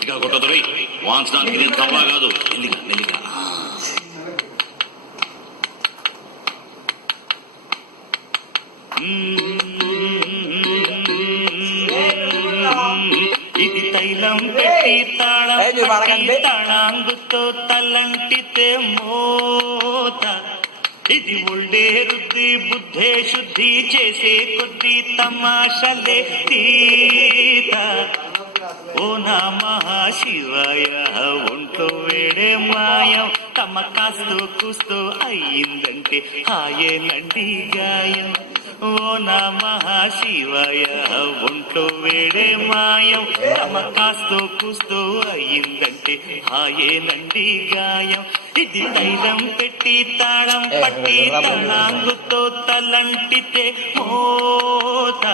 గట్టిగా కొట్టదురై, వాంచడానికి నేను తవ్వా కాదు. మెల్లిగా మెల్లిగా. ఇది తైలం పెట్టి తాళంగుతో తలంటితే మోత, ఇది ఒళ్ళే రుద్ది బుద్ధే శుద్ధి చేసే కొద్ది తమాషలే తీత. ఓ నమః శివాయ, ఒంట్లో వేడే మాయం, తమ కాస్తూ కూస్తూ అయ్యిందంటే హాయేనండి గాయం. ఓ నమః శివాయ, ఒంట్లో వేడే మాయం, తమ కాస్తూ కూస్తూ అయ్యిందంటే హాయేనండి గాయం. ఇది తైలం పెట్టి తాళం పట్టి తళాంగుతో తలంటితే మోత.